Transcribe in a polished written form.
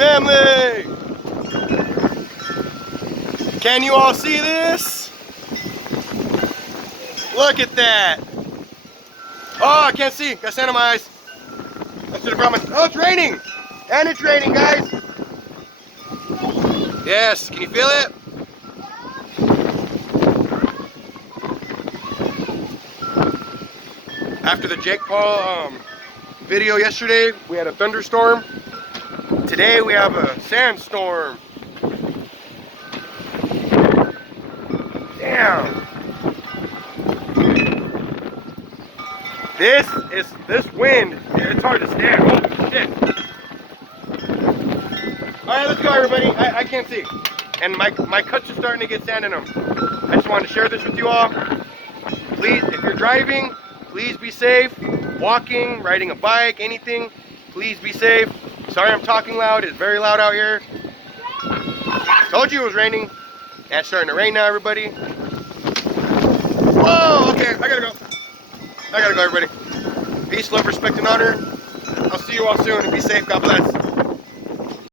family! Can you all see this? Look at that! Oh, I can't see. Got sand in my eyes. I should have brought my... Oh, it's raining! And it's raining, guys! Yes, can you feel it? After the Jake Paul video yesterday, we had a thunderstorm. Today we have a sandstorm. Damn. This wind, it's hard to stand. Oh, shit. Alright, let's go everybody. I can't see. And my cuts are starting to get sand in them. I just wanted to share this with you all. Please, if you're driving, please be safe. Walking, riding a bike, anything, please be safe. Sorry I'm talking loud. It's very loud out here. Told you it was raining. And it's starting to rain now, everybody. Whoa, okay, I gotta go. I gotta go, everybody. Peace, love, respect, and honor. I'll see you all soon and be safe. God bless.